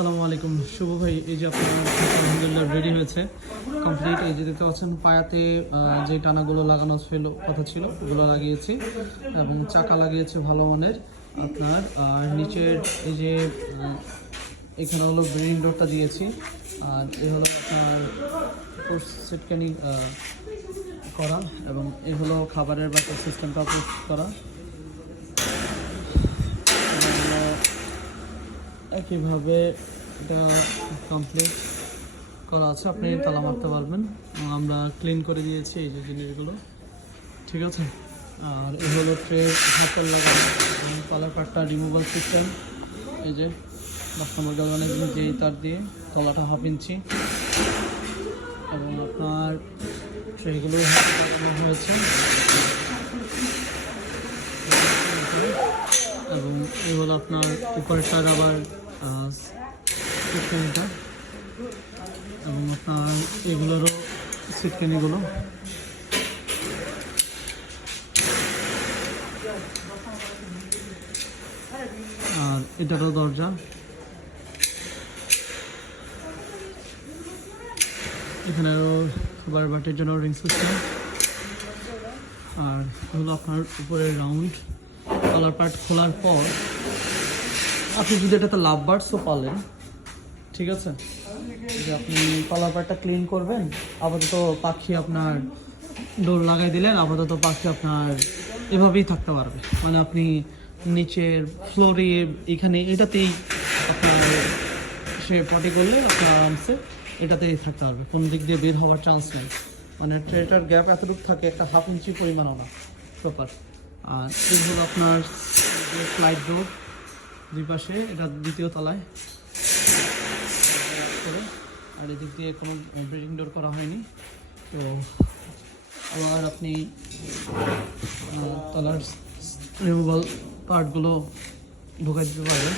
আসসালামু আলাইকুম শুভ ভাই, এই যে আপনার আলহামদুলিল্লাহ রেডি হয়েছে কমপ্লিট। এই যে দেখতে পাচ্ছেন পায়াতে যে টানাগুলো লাগানো ছিল কথা ছিল ওগুলো লাগিয়েছি এবং চাকা লাগিয়েছে ভালো মানের আপনার। আর নিচের এই যে এখানে হলো ব্রেনিং ডোরটা দিয়েছি, আর এই হলো আপনার সিটকানি করা এবং এই হলো খাবারের বাকি সিস্টেমটা পোস্ট করা। একইভাবে এটা কমপ্লিট করা আছে, আপনি তালা মারতে পারবেন। আমরা ক্লিন করে দিয়েছি এই যে জিনিসগুলো, ঠিক আছে। আর এই হলো ট্রে হাতের লাগানো তলার পাটটা রিমুভাল সিস্টেম, এই যে 10 নম্বর গালভানের যেই তার দিয়ে তলাটা 1/2 ইঞ্চি এবং আপনার ট্রেগুলো লাগানো হয়েছে এবং এই হলো আপনার উপরটার আবার সিটকানিটা এবং আপনার এগুলোরও সিটকানিগুলো। আর এটারও দরজা, এখানেও খাবার বাটির জন্য রিং সিস্টেম। আর হলো আপনার উপরের রাউন্ড কলার পার্ট খোলার পর আপনি যদি এটাতে লাভ বার্ডসও পালেন, ঠিক আছে, যে আপনি কলার পার্টটা ক্লিন করবেন, আপাতত পাখি আপনার ডোর লাগাই দিলেন, আপাতত পাখি আপনার এভাবেই থাকতে পারবে। মানে আপনি নিচের ফ্লোরে এখানে এটাতেই আপনার সে পটি করলে আপনার আরামসে এটাতেই থাকতে পারবে, কোনো দিক দিয়ে বের হওয়ার চান্স নেই। মানে ট্রেটার গ্যাপ এতটুকু থাকে, একটা 1/2 ইঞ্চি পরিমাণও না প্রপার। আর এই হলো আপনার ফ্লাইট ডোর দুই পাশে, এটা দ্বিতীয় তলায় করে। আর এদিক দিয়ে কোনো ব্রিডিং ডোর করা হয়নি। তো আবার আপনি তলার রিমুভাল পার্টগুলো ঢোকাই দিতে পারবেন।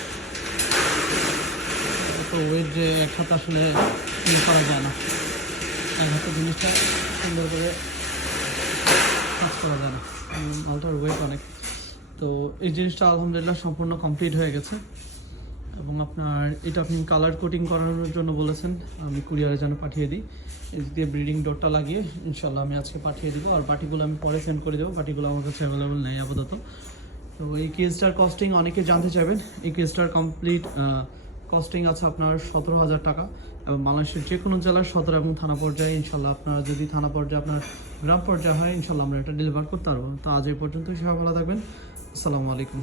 তো ওয়েট যে একসাথে আসলে করা যায় না, এক হাতে জিনিসটা সুন্দর করে কাজ করা যায় না, মালটার ওয়েট অনেক। তো এই জিনিসটা আলহামদুলিল্লাহ সম্পূর্ণ কমপ্লিট হয়ে গেছে এবং আপনার এটা আপনি কালার কোটিং করানোর জন্য বলেছেন, আমি কুরিয়ারে যেন পাঠিয়ে দিই। এদিক দিয়ে ব্রিডিং ডোরটা লাগিয়ে ইনশাল্লাহ আমি আজকে পাঠিয়ে দিব। আর বাটিগুলো আমি পরে সেন্ড করে দেবো, বাটিগুলো আমার কাছে অ্যাভেলেবল নেই আপাতত। তো এই কেসটার কস্টিং অনেকে জানতে চাইবেন। এই কেসটার কমপ্লিট কস্টিং আছে আপনার 17,000 টাকা এবং বাংলাদেশের যে কোনো জেলার সদর এবং থানা পর্যায়ে ইনশাল্লাহ, আপনারা যদি থানা পর্যায়ে আপনার গ্রাম পর্যায়ে হয় ইনশাল্লাহ আমরা এটা ডেলিভার করতে পারবো। তো আজ এই পর্যন্তই, সবাই ভালো থাকবেন। আসসালামু আলাইকুম।